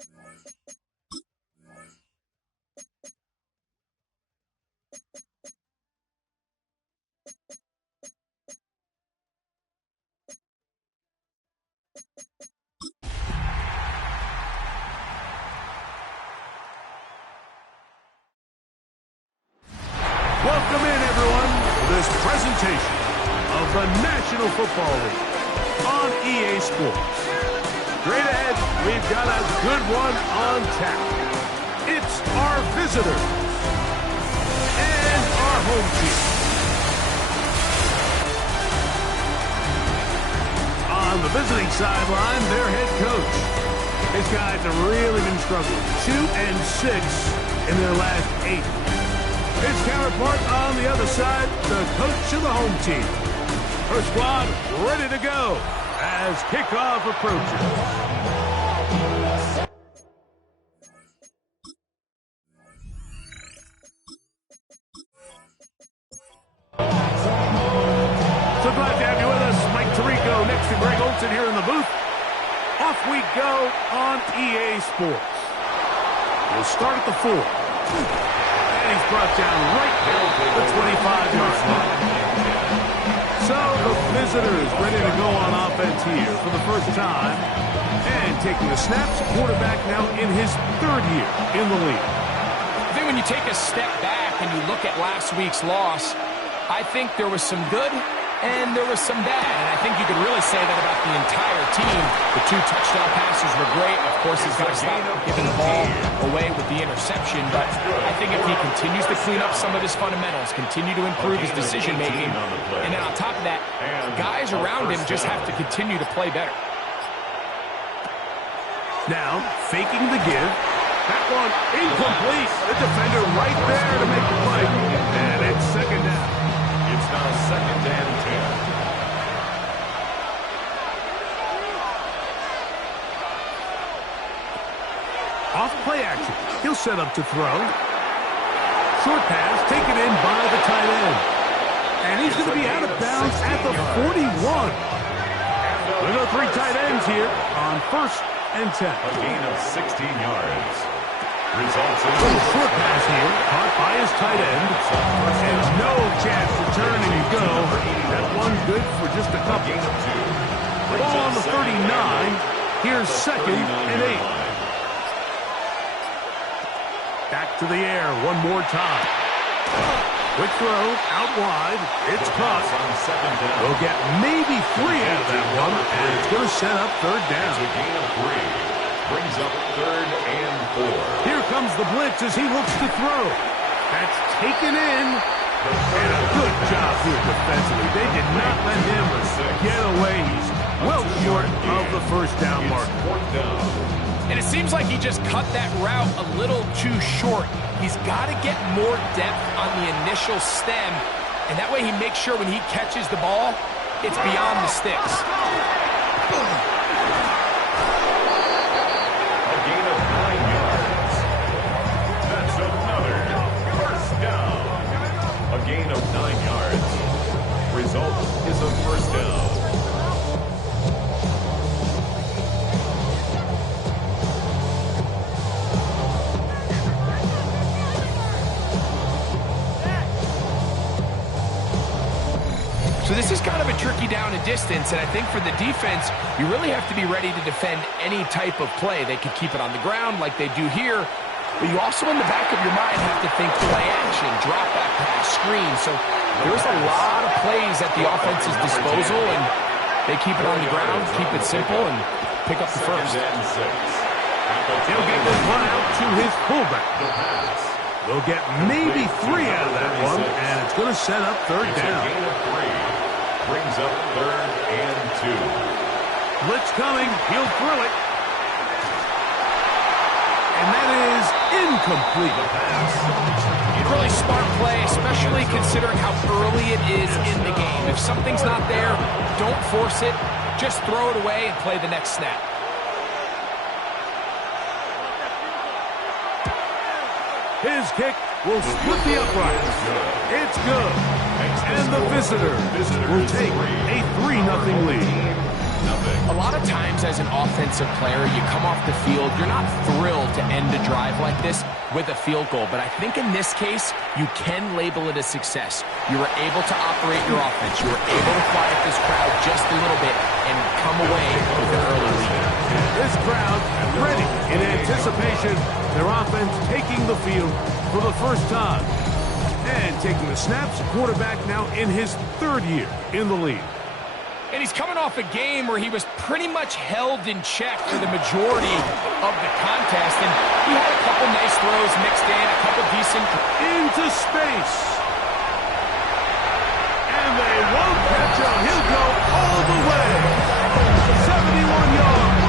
Welcome in, everyone, to this presentation of the National Football League on EA Sports. Straight ahead, we've got a good one on tap. It's our visitors and our home team. On the visiting sideline, their head coach. His guys have really been struggling. 2-6 in their last 8. His counterpart on the other side, the coach of the home team. Her squad ready to go as kickoff approaches. So glad to have you with us. Mike Tirico next to Greg Olson here in the booth. Off we go on EA Sports. We'll start at the 4. He's brought down right at the 25-yard line. So the visitors ready to go on offense here for the first time. And taking the snaps, quarterback now in his 3rd year in the league. I think when you take a step back and you look at last week's loss, I think there was some good and there was some bad. And I think you could really say that about the entire team. The 2 touchdown passes were great. Of course, he's got to stop giving the ball away with the interception. But I think if he continues to clean up some of his fundamentals, continue to improve his decision-making, and then on top of that, guys around him just have to continue to play better. Now, faking the give. That one incomplete. The defender right there to make the play. And it's 2nd down. It's now 2nd and 10. Off play action. He'll set up to throw. Short pass taken in by the tight end. And he's going to be out of bounds at the 41. There are 3 tight ends here on 1st and 10. A gain of 16 yards. Results in a short pass here, caught by his tight end. And no chance to turn, and you go. That one good for just a couple. Ball on the 39. Here's 2nd and 8. Back to the air one more time. Quick throw, out wide. It's caught. We'll get maybe 3 out of that one, and it's going to set up 3rd down. It's a gain of 3. Brings up 3rd and 4. Here comes the blitz as he looks to throw. That's taken in. And a good job here defensively. They did not let him get away. He's well short of the 1st down mark. 4th down. And it seems like he just cut that route a little too short. He's got to get more depth on the initial stem, and that way he makes sure when he catches the ball, it's beyond the sticks. A gain of 9 yards. That's another 1st down. A gain of 9 yards. Result is a 1st down. So this is kind of a tricky down and distance, and I think for the defense, you really have to be ready to defend any type of play. They could keep it on the ground like they do here, but you also in the back of your mind have to think play action, drop back pass, screen. So there's a lot of plays at the offense's disposal, and they keep it on the ground, keep it simple, and pick up the 1st. He'll get this one out to his fullback. They'll get maybe 3 out of that one, and it's going to set up 3rd down. Gain of 3. Brings up 3rd and 2. Blitz coming. He'll throw it. And that is incomplete. Really smart play, especially considering how early it is in the game. If something's not there, don't force it. Just throw it away and play the next snap. His kick will split the uprights. It's good. And the visitors will take a 3-0 lead. A lot of times as an offensive player, you come off the field, you're not thrilled to end a drive like this with a field goal. But I think in this case, you can label it a success. You were able to operate your offense. You were able to quiet this crowd just a little bit and come away with an early lead. This crowd ready in anticipation. Their offense taking the field for the first time. And taking the snaps, quarterback now in his 3rd year in the league. And he's coming off a game where he was pretty much held in check for the majority of the contest. And he had a couple nice throws mixed in, a couple decent... Into space. And they won't catch him. He'll go all the way. 71 yards.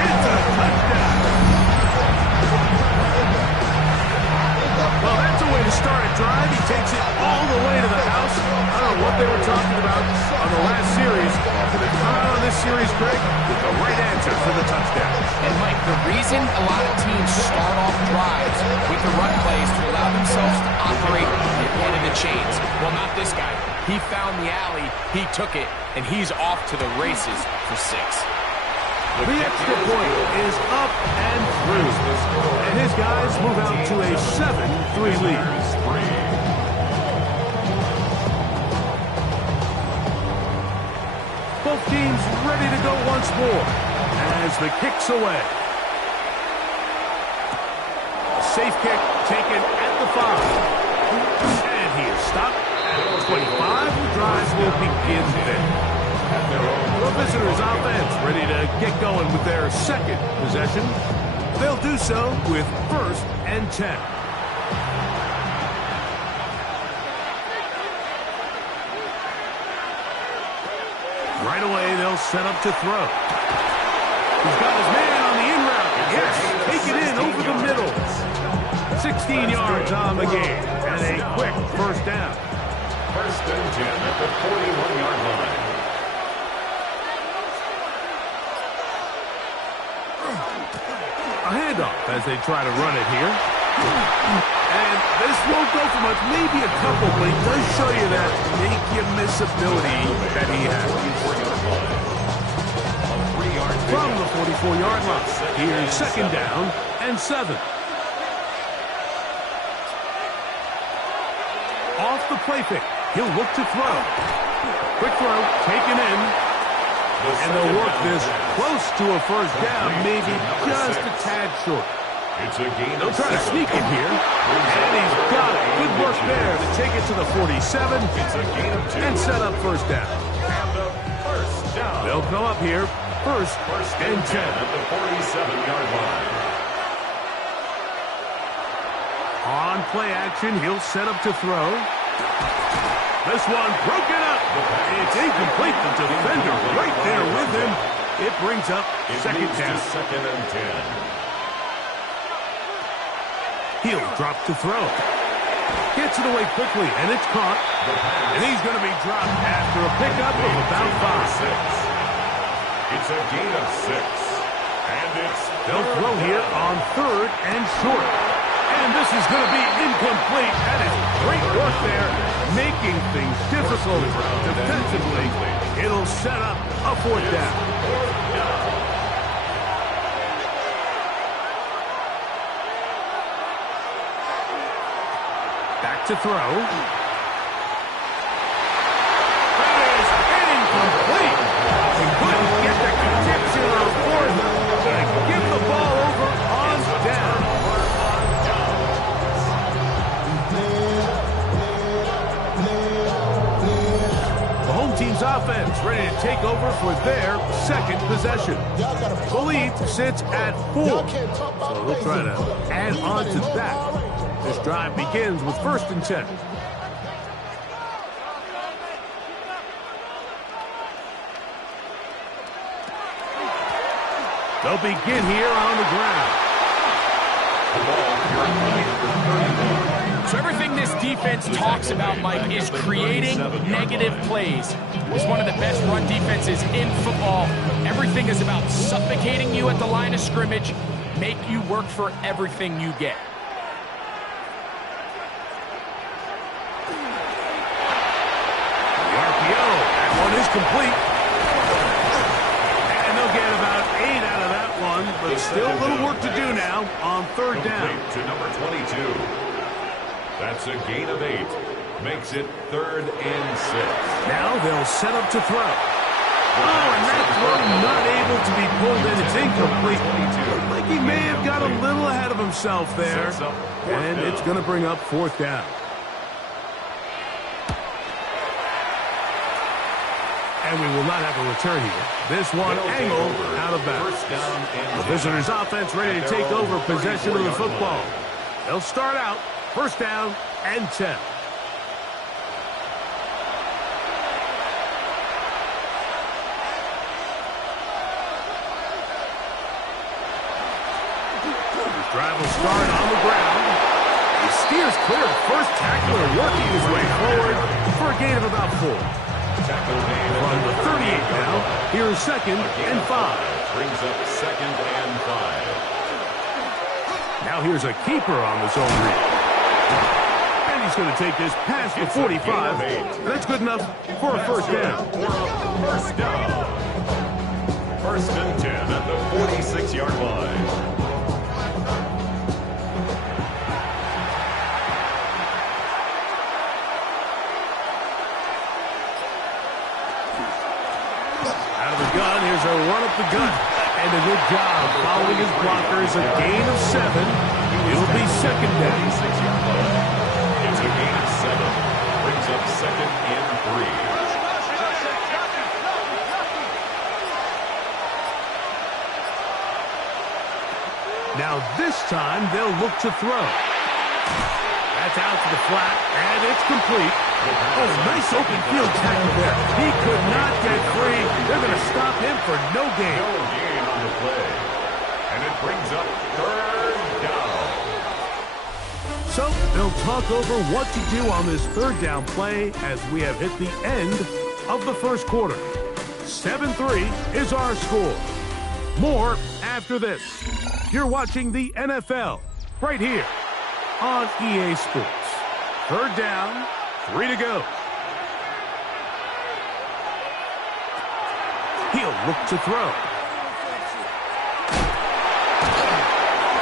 It's a touchdown. Well, that's a way to start a drive. He takes it all the way to the house. I don't know what they were talking about on the last series. But the time on this series, Greg, with the right answer for the touchdown. And, Mike, the reason a lot of teams start off drives with the run plays to allow themselves to operate at the end of the chains. Well, not this guy. He found the alley, he took it, and he's off to the races for 6. The extra point is up and through. And his guys move out to a 7-3 lead. Both teams ready to go once more as the kick's away. A safe kick taken at the 5. And he is stopped at 25. The drive will begin then. The visitors' offense ready to get going with their 2nd possession. They'll do so with 1st and 10. Right away, they'll set up to throw. He's got his man on the in route. Yes, take it in over the middle. 16 yards on the game and a quick 1st down. 1st and 10 at the 41-yard line. A handoff as they try to run it here. And this won't go for much, maybe a couple, but he does show you that make-you-miss ability that he has. From the 44-yard line, here's 2nd down and 7. Off the play pick, he'll look to throw. Quick throw, taken in. And they'll work this close to a 1st down, maybe just a tad short. They'll try to sneak it here. And he's got it. Good work there to take it to the 47 and set up 1st down. They'll come up here, 1st and 10 at the 47-yard line. On play action, he'll set up to throw. This one broken up. It's incomplete. The defender right there with him. It brings up 2nd down. 2nd and 10. He'll drop to throw. Gets it away quickly, and it's caught. And he's going to be dropped after a pickup of about 5. It's a gain of 6. And it's... They'll throw here on 3rd and short. And this is going to be incomplete. That is great work there, making things difficult defensively. It'll set up a 4th down. Back to throw. That is incomplete. He couldn't get the connection on 4th to give the ball over on down. Team's offense ready to take over for their 2nd possession. The lead sits at 4. So they'll try to add on to that. This drive begins with 1st and 10. They'll begin here on the ground. The ball currently for 31. So everything this defense talks about, Mike, is creating negative plays. It's one of the best run defenses in football. Everything is about suffocating you at the line of scrimmage, make you work for everything you get. The RPO, that one is complete. Still a little work to do now on third down. To number 22. That's a gain of 8. Makes it 3rd and 6. Now they'll set up to throw. Oh, and that throw not able to be pulled in. It's incomplete. Looked like he may have got a little ahead of himself there. And it's going to bring up 4th down. And we will not have a return here. This one angled out of bounds. The visitors' offense ready to take over possession of the football. They'll start out 1st down and 10. Drive will start on the ground. He steers clear of first tackler, working his way forward for a gain of about 4. From the 38 now, here's 2nd and 5. Brings up 2nd and 5. Now here's a keeper on the zone read. And he's going to take this past the 45. That's good enough for a 1st down. First down. 1st and 10 at the 46-yard line. Gun. Here's a run up the gut. And a good job following his blockers. A gain of 7. It'll be 2nd down. It's a gain of 7. Brings up 2nd and 3. Now this time they'll look to throw. That's out to the flat, and it's complete. Oh, nice open field tackle there. He could not get free. They're going to stop him for no gain. No gain on the play. And it brings up 3rd down. So they'll talk over what to do on this 3rd down play as we have hit the end of the 1st quarter. 7-3 is our score. More after this. You're watching the NFL right here on EA Sports. 3rd down, 3 to go. He'll look to throw.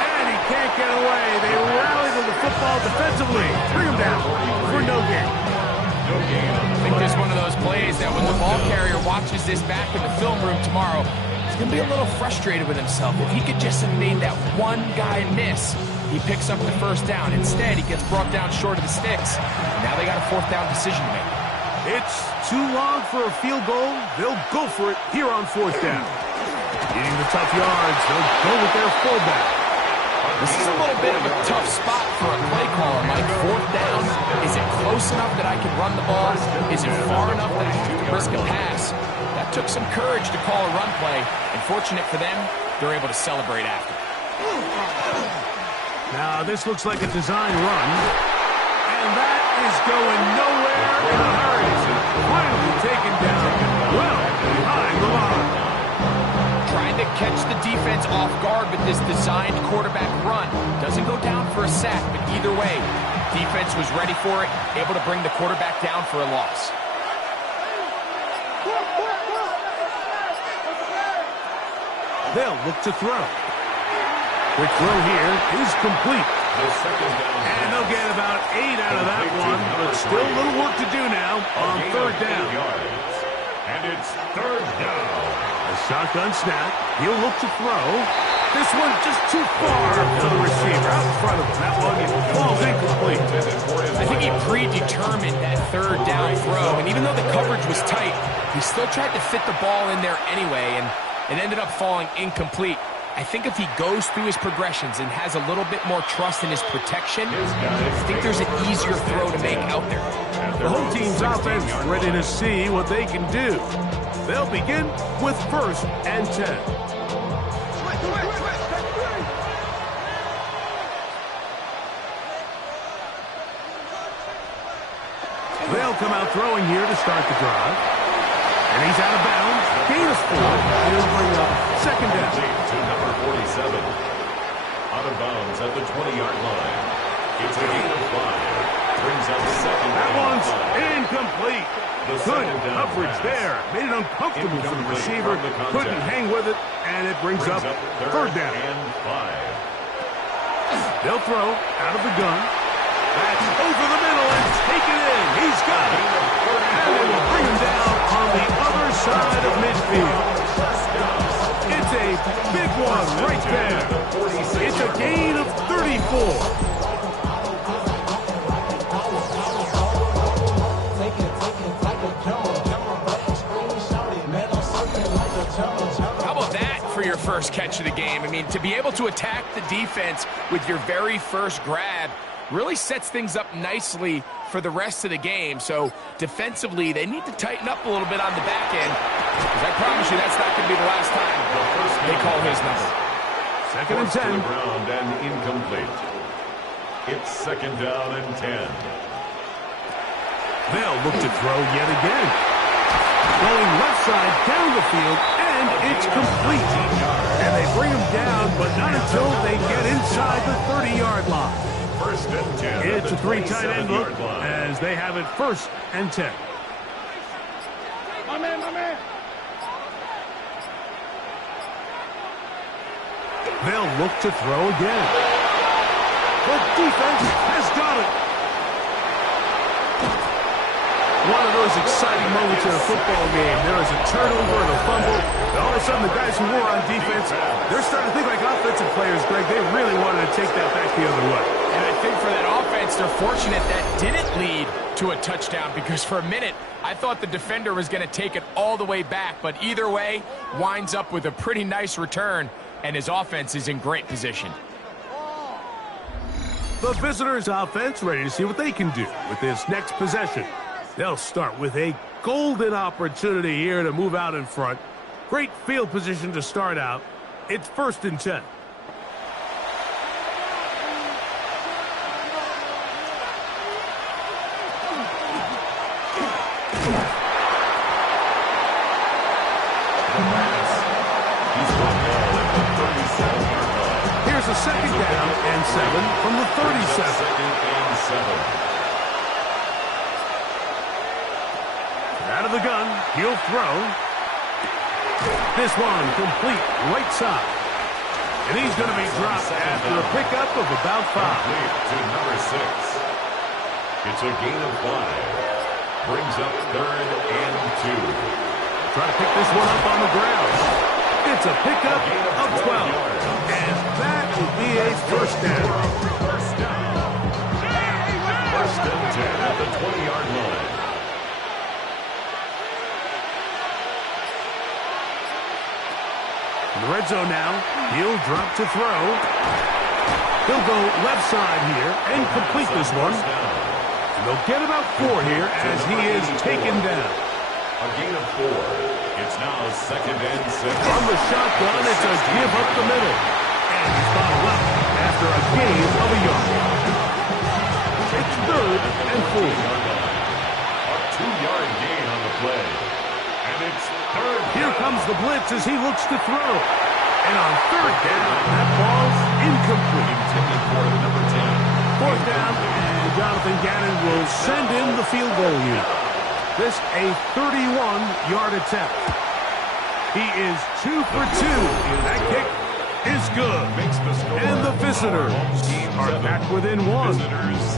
And he can't get away. They rally to the football defensively. Bring him down for no gain. I think there's one of those plays that when the ball carrier watches this back in the film room tomorrow, he's going to be a little frustrated with himself. If he could just have made that one guy miss, he picks up the 1st down. Instead, he gets brought down short of the sticks. And now they got a 4th down decision to make. It's too long for a field goal. They'll go for it here on 4th down. Getting the tough yards, they'll go with their fullback. This is a little bit of a tough spot for a play caller, Mike. 4th down, is it close enough that I can run the ball? Is it far enough that I have to risk a pass? That took some courage to call a run play. And fortunate for them, they're able to celebrate after. Now, this looks like a design run. And that is going nowhere in a hurry. Finally taken down well behind the line. Trying to catch the defense off guard with this designed quarterback run. Doesn't go down for a sack, but either way, defense was ready for it, able to bring the quarterback down for a loss. They'll look to throw. Quick throw here is complete. And they'll get about 8 out of that one, but still a little work to do now on 3rd down. And it's 3rd down. A shotgun snap. He'll look to throw. This one just too far for the receiver out in front of him. That one falls incomplete. I think he predetermined that 3rd down throw, and even though the coverage was tight, he still tried to fit the ball in there anyway, and it ended up falling incomplete. I think if he goes through his progressions and has a little bit more trust in his protection, I think there's an easier throw to make out there. The home team's offense ready to see what they can do. They'll begin with 1st and 10. They'll come out throwing here to start the drive. And he's out of bounds. Gain of 4. He'll bring up 2nd down. To number 47. Out of bounds at the 20-yard line. It's a gain of 5. Brings up 2nd down. That one's incomplete. Good coverage there. Made it uncomfortable for the receiver. Couldn't hang with it, and it brings up third down. And 5. They'll throw out of the gun. That's over the middle and taken in. He's got it. And they will bring him down on the other side of midfield. It's a big one right there. It's a gain of 34. For your first catch of the game. I mean, to be able to attack the defense with your very first grab really sets things up nicely for the rest of the game. So defensively, they need to tighten up a little bit on the back end. Because I promise you, that's not going to be the last time they call his number. Second and 10. To the ground and incomplete. It's second down and 10. They'll look to throw yet again. Going left side down the field, and it's complete. And they bring him down, but not until they get inside the 30-yard line. First and 10. It's a 3 tight end look as they have it first and 10. My man. They'll look to throw again. The defense has got it. One of those exciting moments in a football game. There is a turnover and a fumble. And all of a sudden, the guys who were on defense, they're starting to think like offensive players, Greg. They really wanted to take that back the other way. And I think for that offense, they're fortunate that didn't lead to a touchdown, because for a minute, I thought the defender was going to take it all the way back. But either way, winds up with a pretty nice return, and his offense is in great position. The visitors' offense ready to see what they can do with this next possession. They'll start with a golden opportunity here to move out in front. Great field position to start out. It's first and 10. Here's a second down and 7 from the 37. Second and 7. Out of the gun, he'll throw. This one complete right side. And he's going to be dropped after a pickup of about 5. To number 6. It's a gain of 5. Brings up third and 2. Try to pick this one up on the ground. It's a pickup of 12. And that will be a first down. First down. First and 10 at the 20-yard line. In the red zone now, he'll drop to throw. He'll go left side here and complete this one. And they'll get about 4 here as he is taken down. A gain of 4. It's now second and 6. On the shotgun, it's a give up the middle. And he's bottled up after a gain of a yard. It's third and 4. A 2-yard gain on the play. And it's third. Here comes the blitz as he looks to throw. And on third down, that ball's incomplete. Intended for the number 10. Fourth down, and Jonathan Gannon will send in the field goal unit. This a 31-yard attempt. He is 2 for 2. That kick is good. And the visitors are back within 1.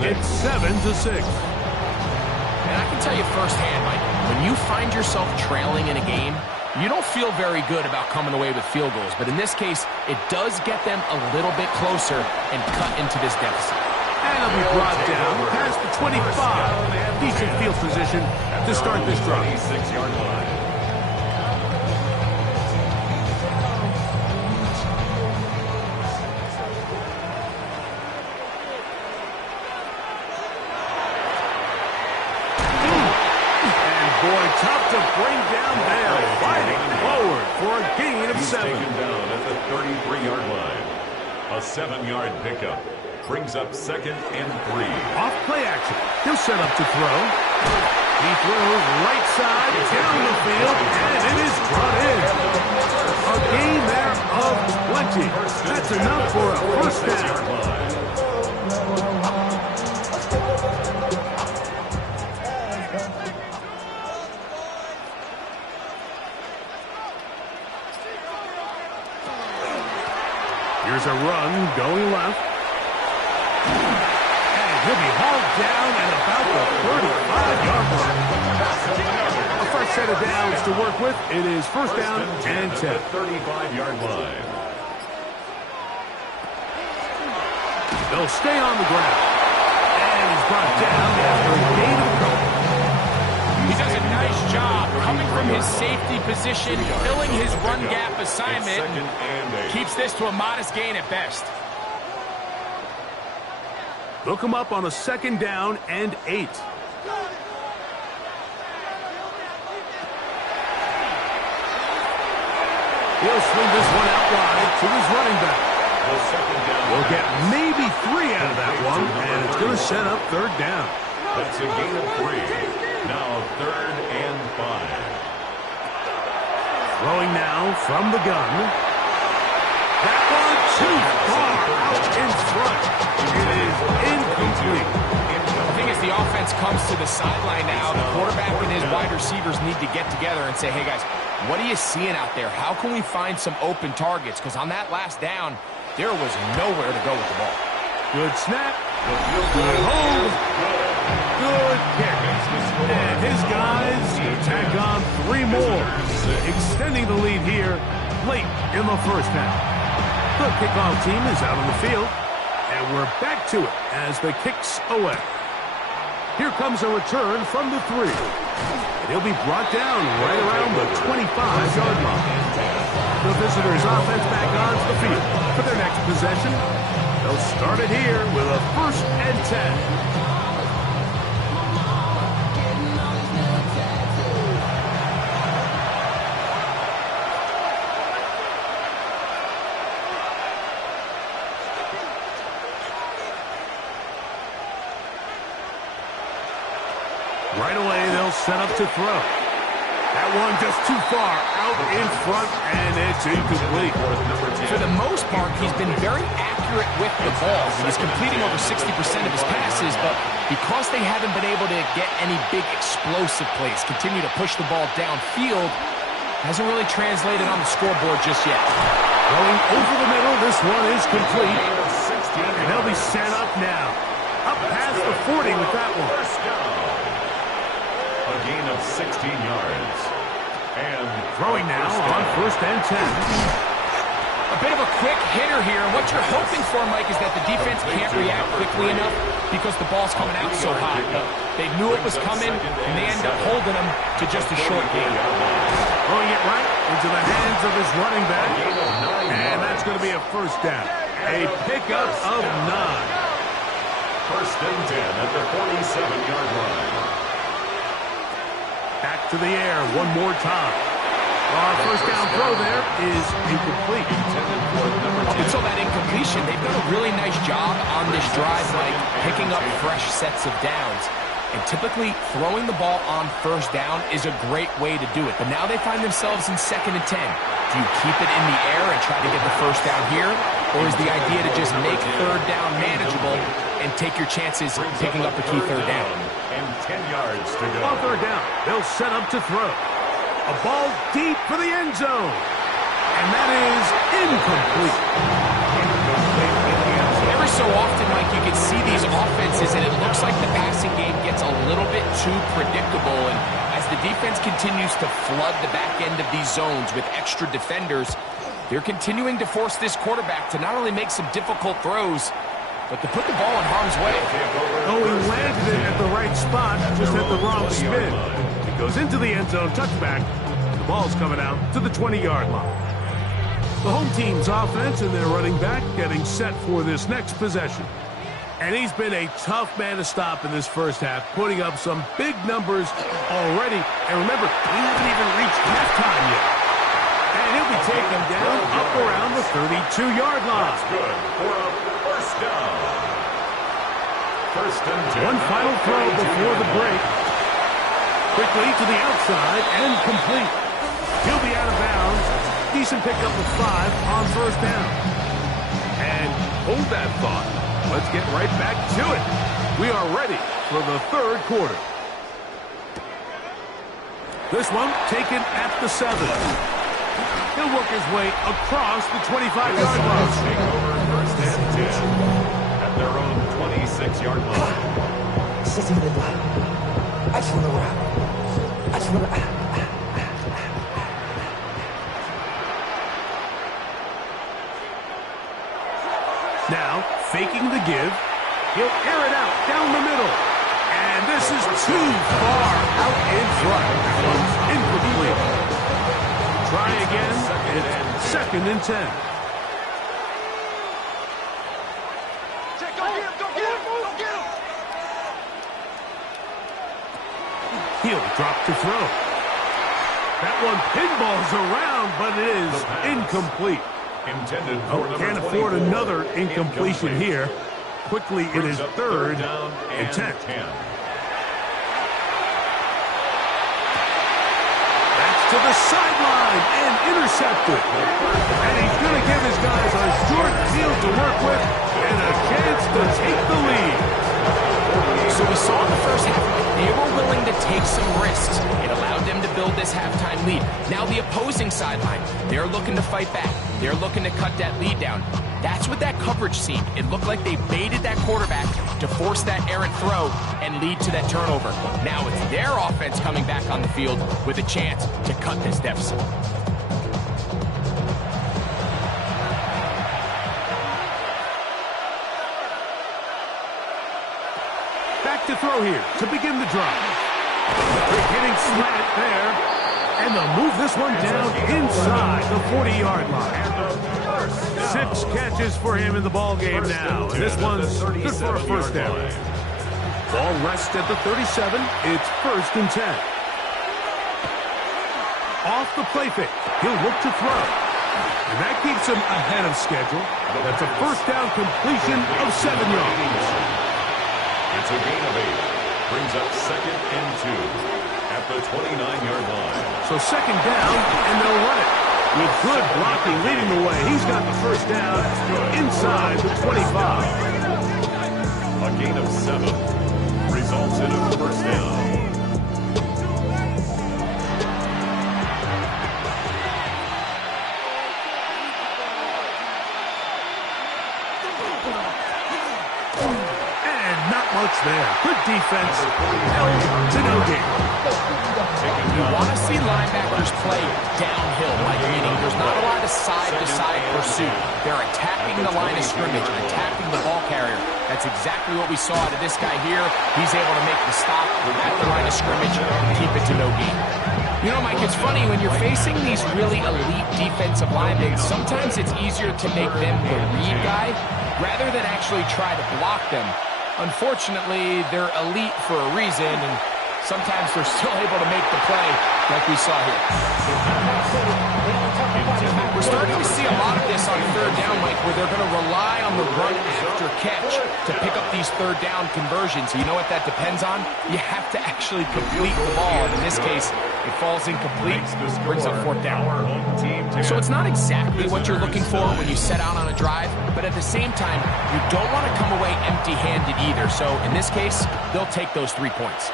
It's 7-6. And I can tell you firsthand, Mike, when you find yourself trailing in a game, you don't feel very good about coming away with field goals. But in this case, it does get them a little bit closer and cut into this deficit. And he'll be brought down past the 25. Decent field position to start this drive. 26-yard line. Boy, tough to bring down there. Fighting forward for a gain of 7. Taken down at the 33-yard line. A 7-yard pickup. Brings up second and 3. Off play action. He'll set up to throw. He throws right side down the field, and it is brought in. A gain there of 20. That's enough for a first down. Here's a run going left. And he'll be hauled down at about the 35-yard line. A fresh set of downs to work with. It is first down and 10. 35-yard line. They'll stay on the ground. And he's brought down after a gain of a couple. He does a nice job coming from his safety position, filling his run gap assignment, and keeps this to a modest gain at best. They'll come up on a second down and 8. He'll swing this one out wide to his running back. We'll get maybe 3 out of that one, and it's going to set up third down. That's a gain of 3. Now 3rd and 5. Throwing now from the gun. That one too far out in front. It is incomplete. I think as the offense comes to the sideline now, the quarterback and his wide receivers need to get together and say, hey guys, what are you seeing out there? How can we find some open targets? Because on that last down, there was nowhere to go with the ball. Good snap. Good hold. Good kick. And his guys tack on 3 more, extending the lead here late in the first half. The kickoff team is out on the field, and we're back to it as the kick's away. Here comes a return from the 3. And he'll be brought down right around the 25-yard line. The visitors' offense back onto the field for their next possession. They'll start it here with a 1st and 10. Right away, they'll set up to throw. That one just too far out in front, and it's incomplete. For the most part, he's been very accurate with the ball. He's completing over 60% of his passes, but because they haven't been able to get any big explosive plays, continue to push the ball downfield, hasn't really translated on the scoreboard just yet. Going over the middle, this one is complete. And they'll be set up now. Up past the 40 with that one. A gain of 16 yards. And throwing now on 1st and 10. A bit of a quick hitter here. What you're hoping for, Mike, is that the defense can't react quickly enough because the ball's coming out so hot. They knew it was coming, and they end up holding them to just a short gain. Throwing it right into the hands of his running back. And that's going to be a first down. A pickup of 9. 1st and 10 at the 47-yard line. Back to the air one more time. Our first down throw there is incomplete. And so that incompletion, they've done a really nice job on this drive, like picking up fresh sets of downs. And typically, throwing the ball on 1st down is a great way to do it. But now they find themselves in 2nd and 10. Do you keep it in the air and try to get the 1st down here? Or is the idea to just make 3rd down manageable and take your chances picking up a key 3rd down? And 10 yards to go. On 3rd down, they'll set up to throw. A ball deep for the end zone. And that is incomplete. Every so often, Mike, you can see these offenses, and it looks like the passing game gets a little bit too predictable. And as the defense continues to flood the back end of these zones with extra defenders, they're continuing to force this quarterback to not only make some difficult throws, but to put the ball in harm's way. Oh, he landed it at the right spot, just at the wrong spin. It goes into the end zone, touchback. The ball's coming out to the 20-yard line. The home team's offense and their running back getting set for this next possession. And he's been a tough man to stop in this first half, putting up some big numbers already. And remember, we haven't even reached halftime yet. And he'll be taken down up around the 32-yard line. That's good for a first down. 1st and 10. One final throw before the break. Quickly to the outside and complete. He'll be out of bounds. Decent pickup of 5 on 1st down. And hold that thought. Let's get right back to it. We are ready for the 3rd quarter. This one taken at the 7. He'll work his way across the 25-yard line. Take over first and 10 at their own 26-yard line. I just want to rock. I just want to... Now, faking the give. He'll air it out down the middle. And this is too far out in front. That one's incomplete. Try again. It's second and 10. He'll drop to throw. That one pinballs around, but it is incomplete. Intended for Can't afford another incompletion here. Quickly, it is third down and 10. That's to the sideline and intercepted. And he's going to give his guys a short field to work with and a chance to take the lead. So we saw in the first half, they were willing to take some risks. It allowed them to build this halftime lead. Now the opposing sideline, they're looking to fight back. They're looking to cut that lead down. That's what that coverage seemed. It looked like they baited that quarterback to force that errant throw and lead to that turnover. Now it's their offense coming back on the field with a chance to cut this deficit. Back to throw here to begin the drive. Quick hitting slant there. And they'll move this one down inside the 40-yard line. 6 catches for him in the ball game now. And this one's good for a first down. Ball rests at the 37. It's first and 10. Off the play fake. He'll look to throw. And that keeps him ahead of schedule. That's a first down completion of 7 yards. It's a gain of 8. Brings up second and 2 at the 29-yard line. So second down, and they'll run it. With good blocking leading the way, he's got the first down inside the 25. A gain of 7 results in a first down. And not much there. Good defense. Held to no gain. You want to see linebackers play downhill, like meaning there's not a lot of side-to-side pursuit. They're attacking the line of scrimmage, attacking the ball carrier. That's exactly what we saw out of this guy here. He's able to make the stop at the line of scrimmage and keep it to no gain. You know, Mike, it's funny, when you're facing these really elite defensive linemen, sometimes it's easier to make them the read guy rather than actually try to block them. Unfortunately, they're elite for a reason, and sometimes they're still able to make the play like we saw here. We're starting to see a lot of this on third down, Mike, where they're going to rely on the run after catch to pick up these third down conversions. You know what that depends on? You have to actually complete the ball. And in this case, it falls incomplete, brings up fourth down. So it's not exactly what you're looking for when you set out on a drive, but at the same time, you don't want to come away empty-handed either. So in this case, they'll take those 3 points.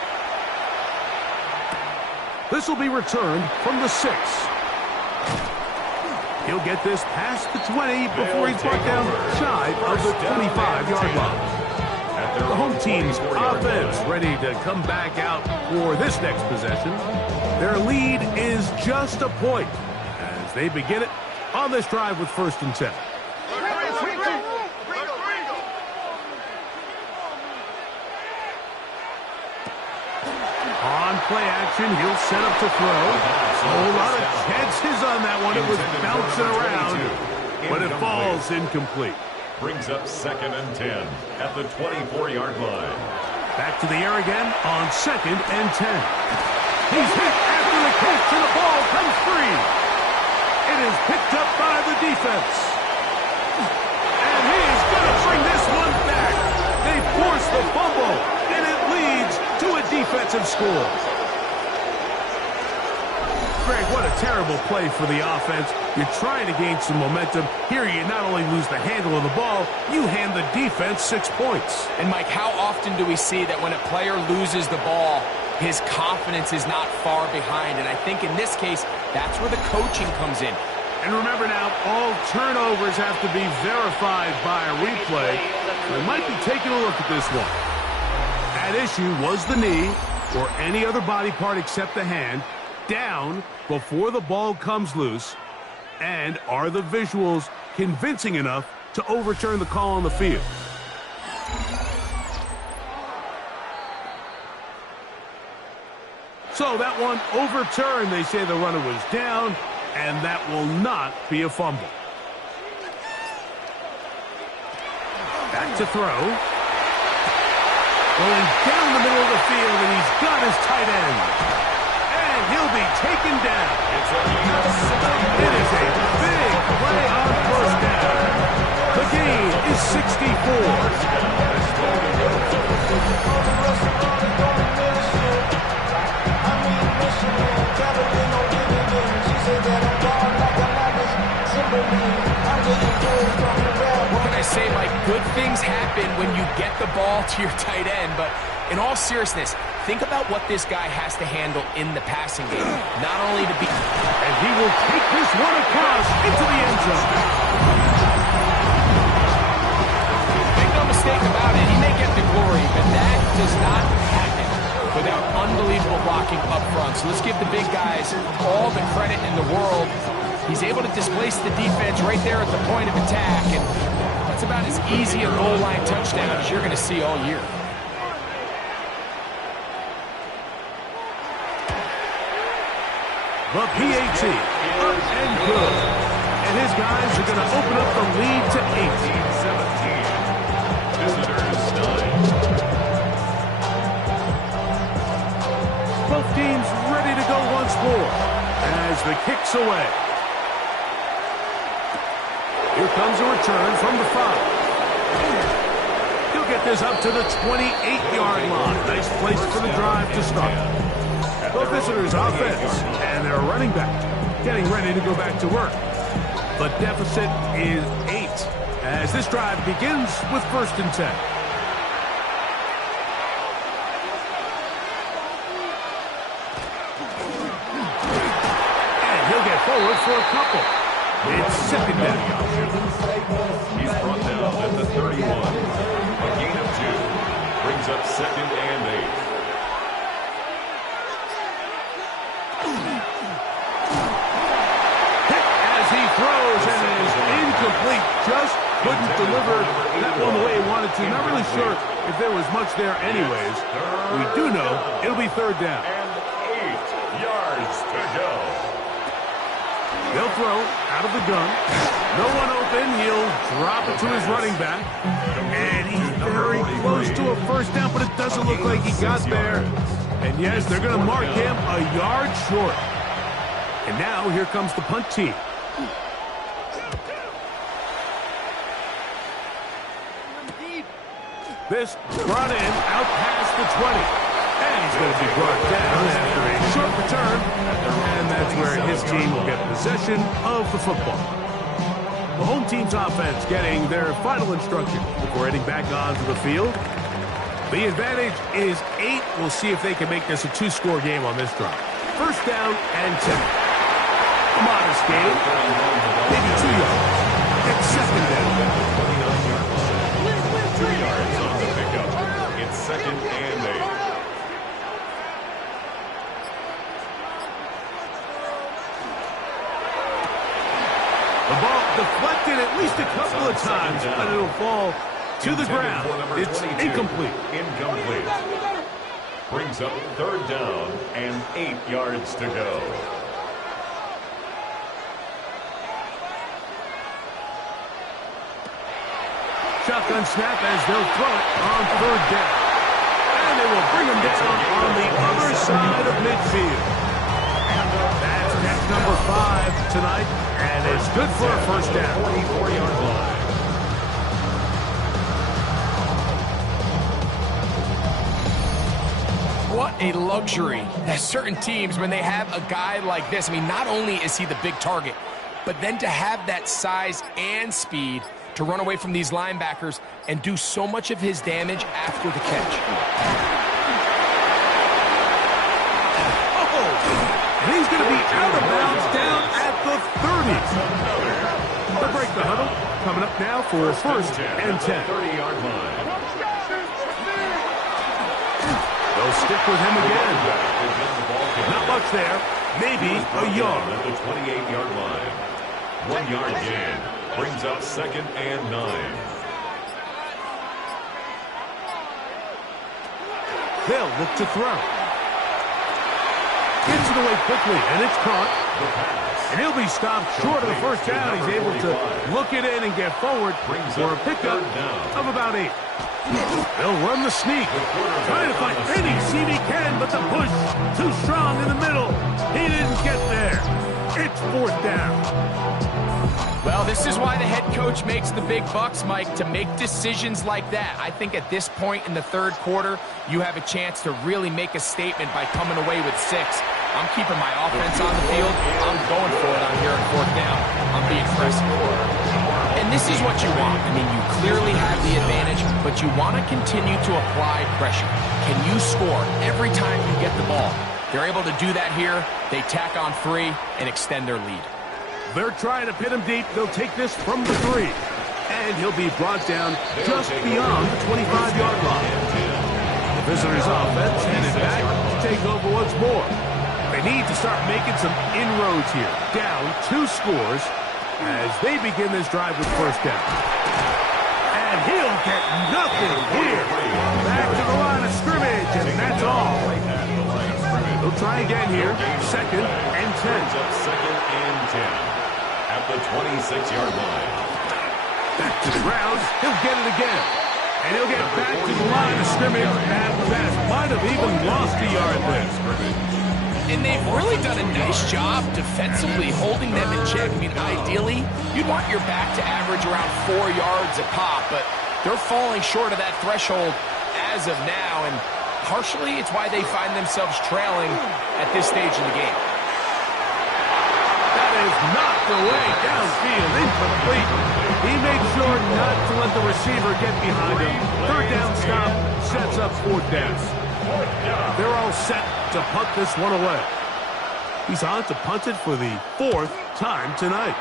This will be returned from the 6. He'll get this past the 20 before he's brought down shy of the 25-yard line. The home team's offense ready to come back out for this next possession. Their lead is just a point as they begin it on this drive with first and 10. On play action, he'll set up to throw. A whole lot of chances on that one. It was bouncing around, but it falls incomplete. Brings up second and 10 at the 24-yard line. Back to the air again on second and 10. He's hit after the catch, and the ball comes free. It is picked up by the defense. And he is going to bring this one back. They force the fumble, and it leads to a defensive score. Greg, what a terrible play for the offense. You're trying to gain some momentum. Here you not only lose the handle of the ball, you hand the defense 6 points. And Mike, how often do we see that when a player loses the ball, his confidence is not far behind? And I think in this case, that's where the coaching comes in. And remember now, all turnovers have to be verified by a replay. We might be taking a look at this one. At issue was the knee, or any other body part except the hand, down before the ball comes loose. And are the visuals convincing enough to overturn the call on the field? So that one overturned. They say the runner was down, and that will not be a fumble. Back to throw. Going down the middle of the field, and he's got his tight end. And he'll be taken down. It is a big play on first down. The gain is 64. What can I say, Mike? Good things happen when you get the ball to your tight end, but in all seriousness, think about what this guy has to handle in the passing game. Not only to be... And he will take this one across into the end zone. Make no mistake about it, he may get the glory, but that does not happen without unbelievable blocking up front. So let's give the big guys all the credit in the world. He's able to displace the defense right there at the point of attack, and that's about as easy a goal line touchdown as you're going to see all year. The PAT, up and good. And his guys are going to open up the lead to 17. Visitors 9. Both teams ready to go once more as the kick's away. Here comes a return from the 5. He'll get this up to the 28-yard line. Nice place for the drive to start. The visitors' offense and their running back getting ready to go back to work. The deficit is 8 as this drive begins with 1st and 10. And he'll get forward for a couple. It's 2nd down. He's brought down at the 31. A gain of 2. Brings up 2nd and 8. Hit as he throws, and it is incomplete. Just couldn't deliver that one the way he wanted to. Not really sure if there was much there anyways. We do know it'll be 3rd down. And 8 yards to go. They'll throw out of the gun. No one open. He'll drop it to his running back. And he's very close to a 1st down, but it doesn't look like he got there. And yes, they're going to mark him a yard short. And now here comes the punt team. This brought in out past the 20. And he's going to be brought down after a short return. And that's where his team will get possession of the football. The home team's offense getting their final instruction before heading back onto the field. The advantage is 8. We'll see if they can make this a 2-score game on this drive. 1st down and 10. A modest gain. Maybe 2 yards. It's 2nd down. 2 yards on the pickup. It's 2nd and 8. The ball deflected at least a couple of times, but it'll fall to the ground. It's incomplete. Incomplete. Brings up 3rd down and 8 yards to go. Shotgun snap as they'll throw it on 3rd down. And they will bring him down on the other side of midfield. That's catch number 5 tonight, and it's good for a 1st down. 44-yard line. What a luxury. There's certain teams, when they have a guy like this, I mean, not only is he the big target, but then to have that size and speed to run away from these linebackers and do so much of his damage after the catch. Oh, and he's going to be out of bounds down at the 30. They'll break the huddle. Coming up now for first and 10. 30-yard line. They'll stick with him again. Not much there. Maybe a yard. At the 28-yard line. 1 yard gain. Brings up second and 9. They'll look to throw. Gets it away quickly, and it's caught. And he'll be stopped short of the first down. He's able to look it in and get forward for a pickup of about 8. They'll run the sneak. Trying to find any seam he can, but the push too strong in the middle. He didn't get there. It's fourth down. Well, this is why the head coach makes the big bucks, Mike, to make decisions like that. I think at this point in the third quarter, you have a chance to really make a statement by coming away with 6. I'm keeping my offense on the field. I'm going for it on here on fourth down. I'm being aggressive. And this is what you want. I mean, you clearly have the advantage, but you want to continue to apply pressure. Can you score every time you get the ball? They're able to do that here. They tack on 3 and extend their lead. They're trying to pin him deep. They'll take this from the 3. And he'll be brought down just beyond the 25-yard line. The visitors' offense headed back to take over once more. They need to start making some inroads here. Down 2 scores as they begin this drive with first down. And he'll get nothing here. Back to the line of scrimmage, and that's all. They'll try again here. Second and 10. Second and 10. At the 26-yard line. Back to the ground. He'll get it again. And he'll get back to the line of scrimmage at best. Might have even lost a yard there. And they've really done a nice job defensively holding them in check. I mean, ideally, you'd want your back to average around 4 yards a pop, but they're falling short of that threshold as of now, and partially it's why they find themselves trailing at this stage in the game. That is knocked away downfield, incomplete. He made sure not to let the receiver get behind him. Third down stop sets up fourth down. They're all set to punt this one away. He's on to punt it for the 4th time tonight.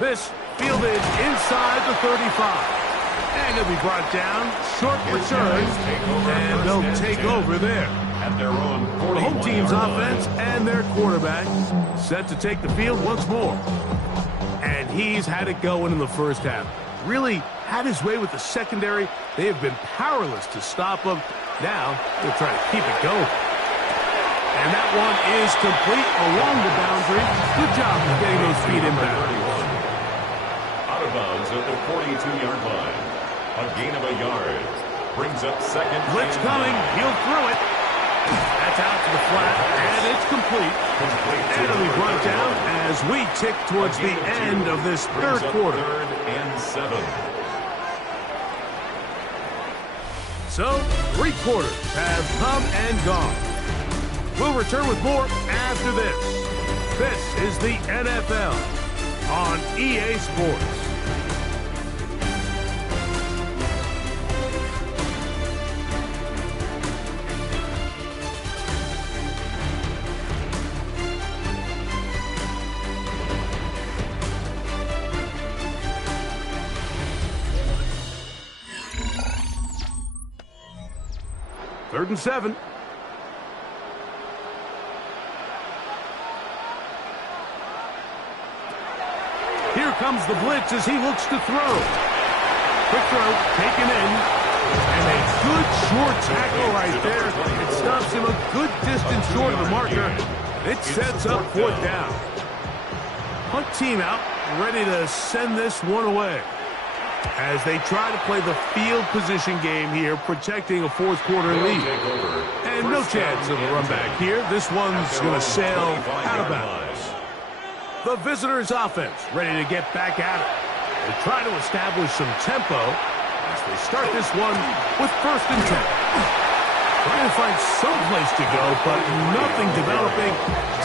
This fielded inside the 35. And he'll be brought down. Short return. And they'll take over there. At their own The home team's offense and their quarterback set to take the field once more. And he's had it going in the first half. Really had his way with the secondary. They have been powerless to stop him. Now they'll try to keep it going. And that one is complete along the boundary. Good job of getting those feet inbound. Out of bounds at the 42-yard line. A gain of a yard. Brings up second. Blitz coming. He'll throw it. That's out to the flat, and it's complete. And it'll be brought down as we tick towards the end of this third quarter. Third and 7. So, 3 quarters have come and gone. We'll return with more after this. This is the NFL on EA Sports. Third and 7. Here comes the blitz as he looks to throw. Quick throw, taken in. And a good short tackle right there. It stops him a good distance short of the marker. It sets up fourth down. Punt team out, ready to send this one away. As they try to play the field position game here, protecting a fourth quarter lead. And no chance of a run back here. This one's going to sail out of bounds. The visitors' offense ready to get back at it. They try to establish some tempo as they start this one with first and 10. Trying to find some place to go, but nothing developing.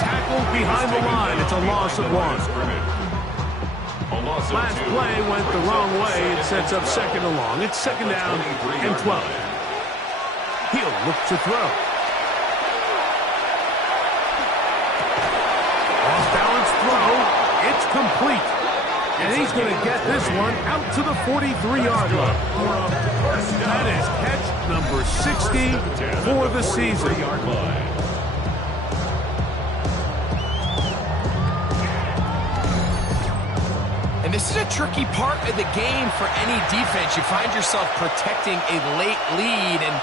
Tackled behind the line. It's a loss of 1. Last play went the wrong way. It sets up second and long. It's second down and 12. He'll look to throw. It's complete. And he's going to get this one out to the 43-yard line. That is catch number 60 for the season. And this is a tricky part of the game for any defense. You find yourself protecting a late lead, and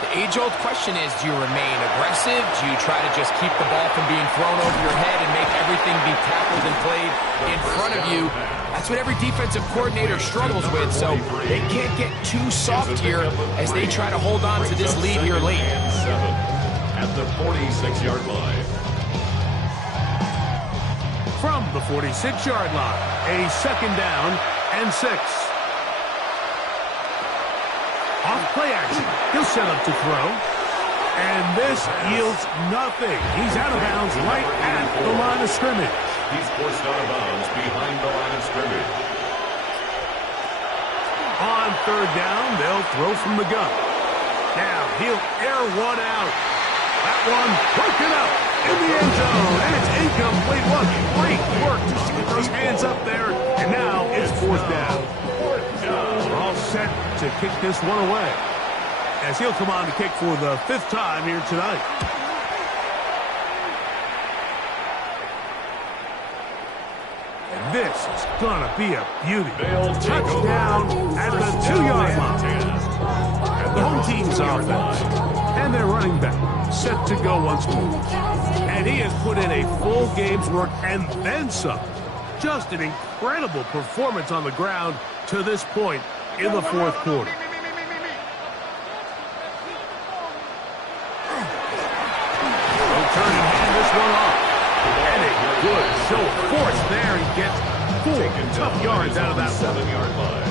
the age-old question is, do you remain aggressive? Do you try to just keep the ball from being thrown over your head and make everything be tackled and played in front of you? That's what every defensive coordinator struggles with, so they can't get too soft here as they try to hold on to this lead here late. At the 46-yard line. From the 46-yard line, a 2nd down and 6. Off play action. He'll set up to throw. And this yields nothing. He's out of bounds right at the line of scrimmage. He's forced out of bounds behind the line of scrimmage. On 3rd down, they'll throw from the gun. Now he'll air one out. That one broken up in the end zone. And it's incomplete. What great work just to get those hands up there. And now it's 4th down. We're all set to kick this one away, as he'll come on to kick for the 5th time here tonight. And this is going to be a beauty. Touchdown at the 2-yard line. The home team's offense and their running back set to go once more. And he has put in a full game's work and then some. Just an incredible performance on the ground to this point in the 4th quarter. He'll turn and hand this one off. And a good show of force there. He gets 4 tough yards out of that 7-yard line.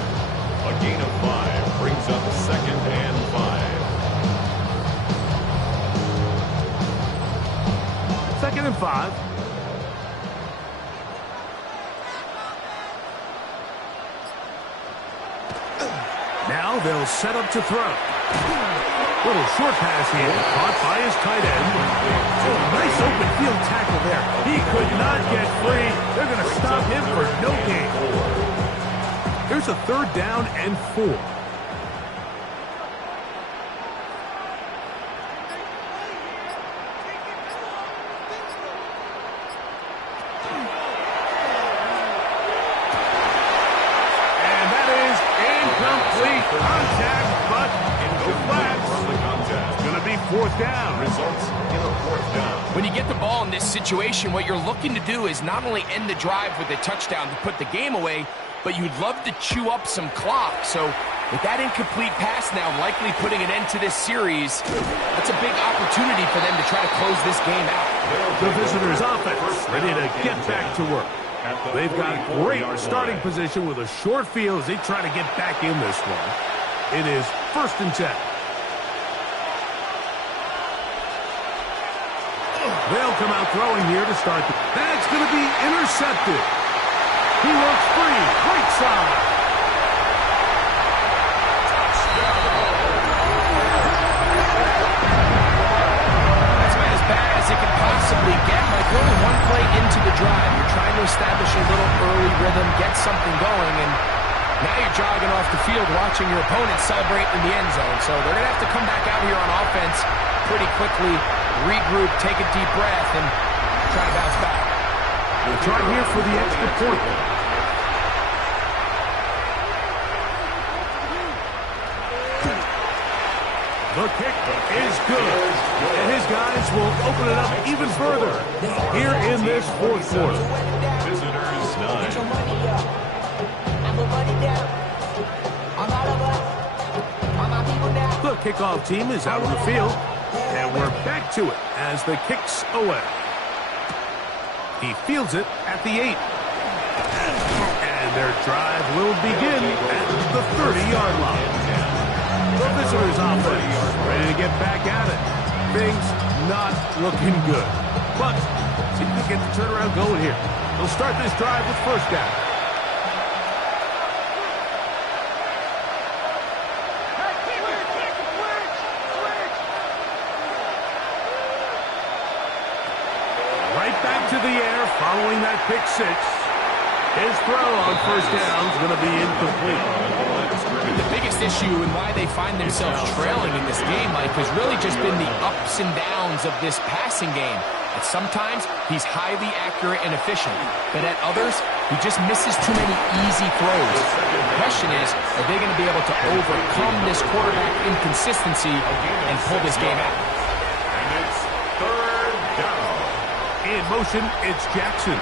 A gain of 5 brings up 2nd and 5. 2nd and 5. Now they'll set up to throw. Little short pass here, caught by his tight end. Oh, nice open field tackle there. He could not get free. They're going to stop him for no gain. Here's a 3rd down and 4. Contact, but no flags. It's going to be 4th down. Results in a 4th down. When you get the ball in this situation, what you're looking to do is not only end the drive with a touchdown to put the game away, but you'd love to chew up some clock. So with that incomplete pass now likely putting an end to this series, that's a big opportunity for them to try to close this game out. The visitors' offense ready to get back to work. They've got great starting position with a short field as they try to get back in this one. It is 1st and 10. They'll come out throwing here to start. That's going to be intercepted. He works free. Right side. That's about as bad as it can possibly get. Like, we're only 1 play into the drive. You're trying to establish a little early rhythm, get something going, and now you're jogging off the field watching your opponent celebrate in the end zone. So they're going to have to come back out here on offense pretty quickly, regroup, take a deep breath, and try to bounce back. We'll try here for the extra point. The kick is good. And his guys will open it up even further here in this 4th quarter. Visitors 9. The kickoff team is out on the field, and we're back to it as the kick's away. He fields it at the 8. And their drive will begin at the 30-yard line. The visitors' offense ready to get back at it. Things not looking good. But see if they get the turnaround going here. They'll start this drive with 1st down. Right back to the air following that pick 6. His throw on first down is going to be incomplete. The biggest issue and why they find themselves trailing in this game, Mike, has really just been the ups and downs of this passing game. At sometimes, he's highly accurate and efficient, but at others, he just misses too many easy throws. The question is, are they going to be able to overcome this quarterback inconsistency and pull this game out? And it's third down. In motion, it's Jackson.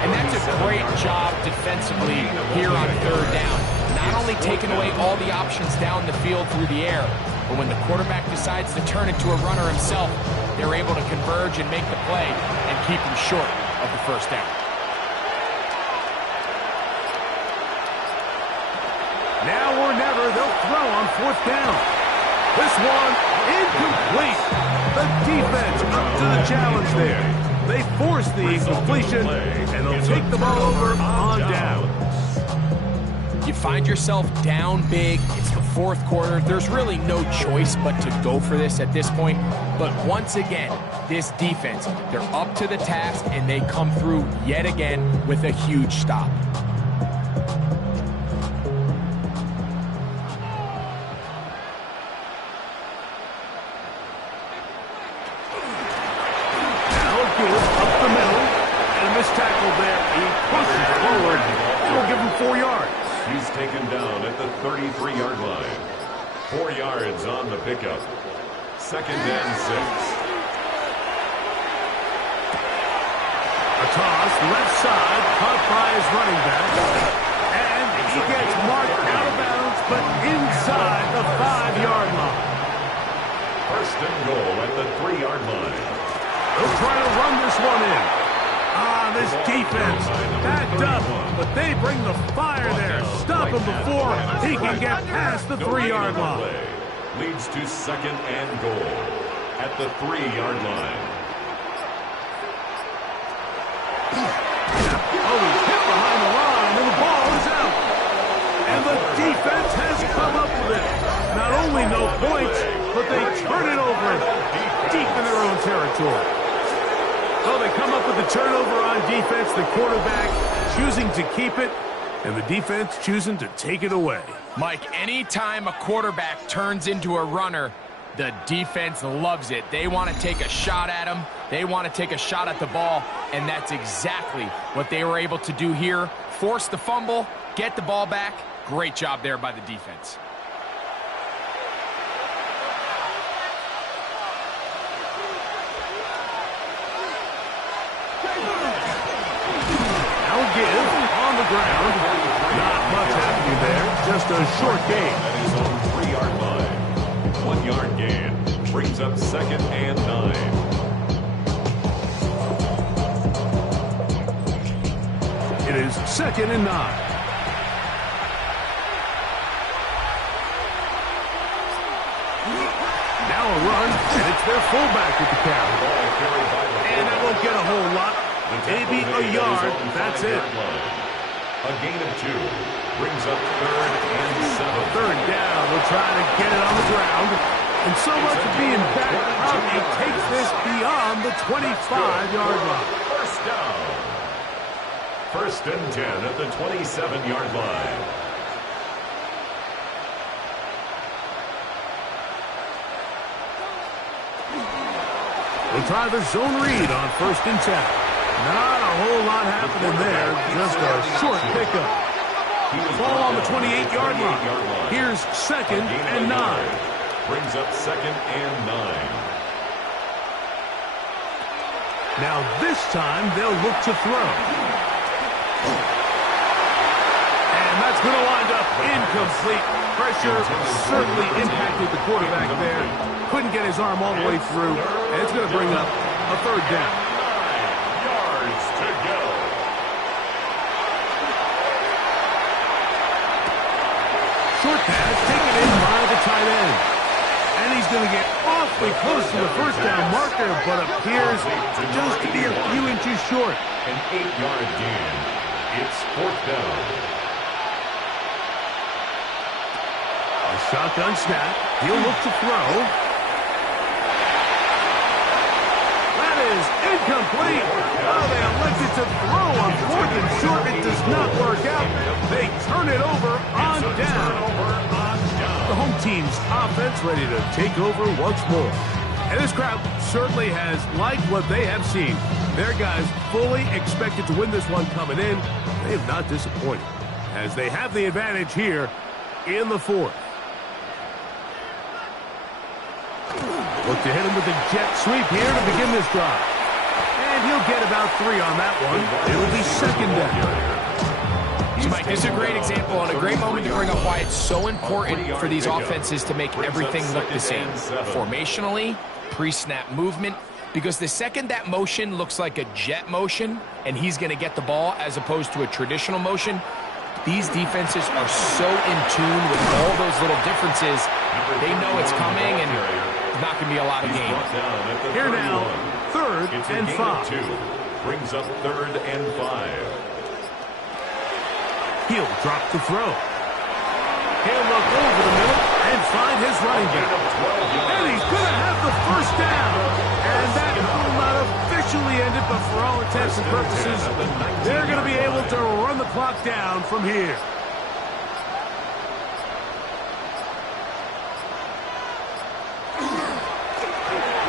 And that's a great job defensively here on third down. Not only taking away all the options down the field through the air, but when the quarterback decides to turn into a runner himself, they're able to converge and make the play and keep him short of the first down. Now or never, they'll throw on fourth down. This one, incomplete. The defense up to the challenge there. They force the incompletion, and they'll take the ball over on down. You find yourself down big. It's the fourth quarter. There's really no choice but to go for this at this point. But once again, this defense, they're up to the task, and they come through yet again with a huge stop. Tackle there. He pushes forward. It'll give him 4 yards. He's taken down at the 33-yard line. 4 yards on the pickup. Second and 6. A toss, left side, caught by his running back. And he gets marked out of bounds, but inside the 5-yard line. First and goal at the 3-yard line. They'll try to run this one in. This defense backed up, but they bring the fire there. Stop him before he can get past the 3-yard line. Leads to second and goal at the 3-yard line. Oh, he's hit behind the line, and the ball is out. And the defense has come up with it. Not only no points, but they turn it over deep in their own territory. So they come up with the turnover on defense, the quarterback choosing to keep it, and the defense choosing to take it away. Mike, anytime a quarterback turns into a runner, the defense loves it. They want to take a shot at him. They want to take a shot at the ball, and that's exactly what they were able to do here. Force the fumble, get the ball back. Great job there by the defense. Give on the ground. Not much happening there. Just a short gain. That is on the 3-yard line. 1-yard gain. Brings up second and 9. It is second and 9. Now a run, and it's their fullback with the carry. And that won't get a whole lot. Maybe a yard, that's it. A gain of 2 brings up third and 7. Third down, we'll try to get it on the ground. And so much for being back up, he takes this beyond the 25-yard line. First down. First and 10 at the 27-yard line. We'll try the zone read on first and 10. Not a whole lot happening there, just a short pickup. Ball on the 28-yard line. Here's second and 9. Brings up second and 9. Now this time they'll look to throw. And that's going to wind up incomplete. Pressure certainly impacted the quarterback there. Couldn't get his arm all the way through. And it's going to bring up a third down. Short pass taken in by the tight end. And he's going to get awfully close to the first down marker, but appears just to be a few inches short. An 8-yard gain. It's fourth down. A Shotgun snap. He'll look to throw. That is incomplete. Oh, they elected to throw on 4th and short. It does not work out. They turn it over on down. The home team's offense ready to take over once more. And this crowd certainly has liked what they have seen. Their guys fully expected to win this one coming in. They have not disappointed, as they have the advantage here in the 4th. Look to hit him with a jet sweep here to begin this drive. And he'll get about 3 on that one. It'll be 2nd down. So, Mike, this is a great example and a great moment to bring up why it's so important for these offenses to make everything look the same. Formationally, pre-snap movement, because the second that motion looks like a jet motion and he's going to get the ball as opposed to a traditional motion, these defenses are so in tune with all those little differences. They know it's coming and it's not going to be a lot of game. Here now, 3rd and 5. 2. Brings up 3rd and 5. He'll drop the throw. He'll look over the middle and find his running back. And he's going to have the 1st down. And that will not officially end it, but for all intents and purposes, they're going to be able to run the clock down from here.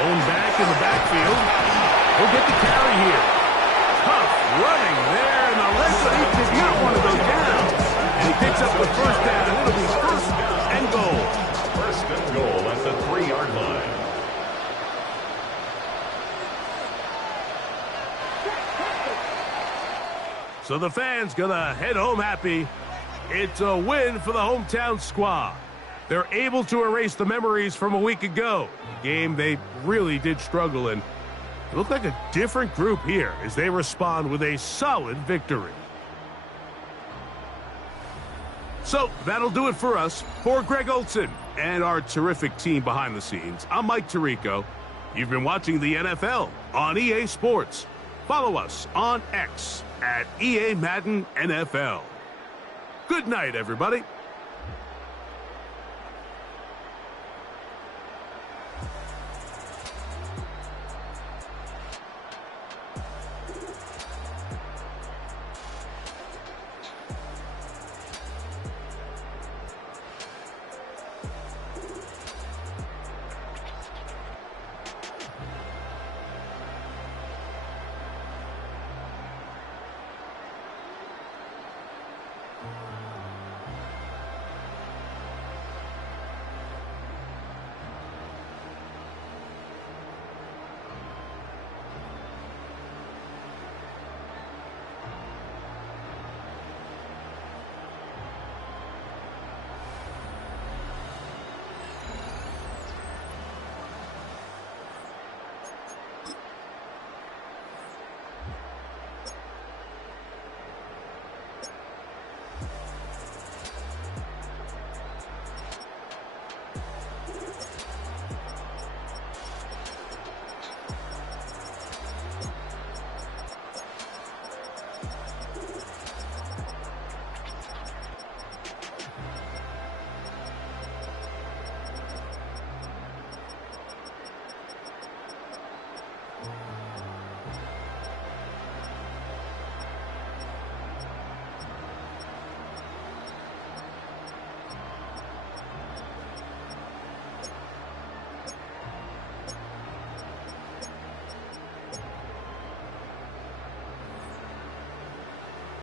Going back in the backfield. He'll get the carry here. Tough running there, and the left he did not want to go down. And he picks up the 1st down, and it'll be 1st and goal. 1st and goal at the 3-yard line. So the fans gonna head home happy. It's a win for the hometown squad. They're able to erase the memories from a week ago. A game they really did struggle in. It looked like a different group here as they respond with a solid victory. So that'll do it for us. For Greg Olson and our terrific team behind the scenes, I'm Mike Tirico. You've been watching the NFL on EA Sports. Follow us on X at EA Madden NFL. Good night, everybody.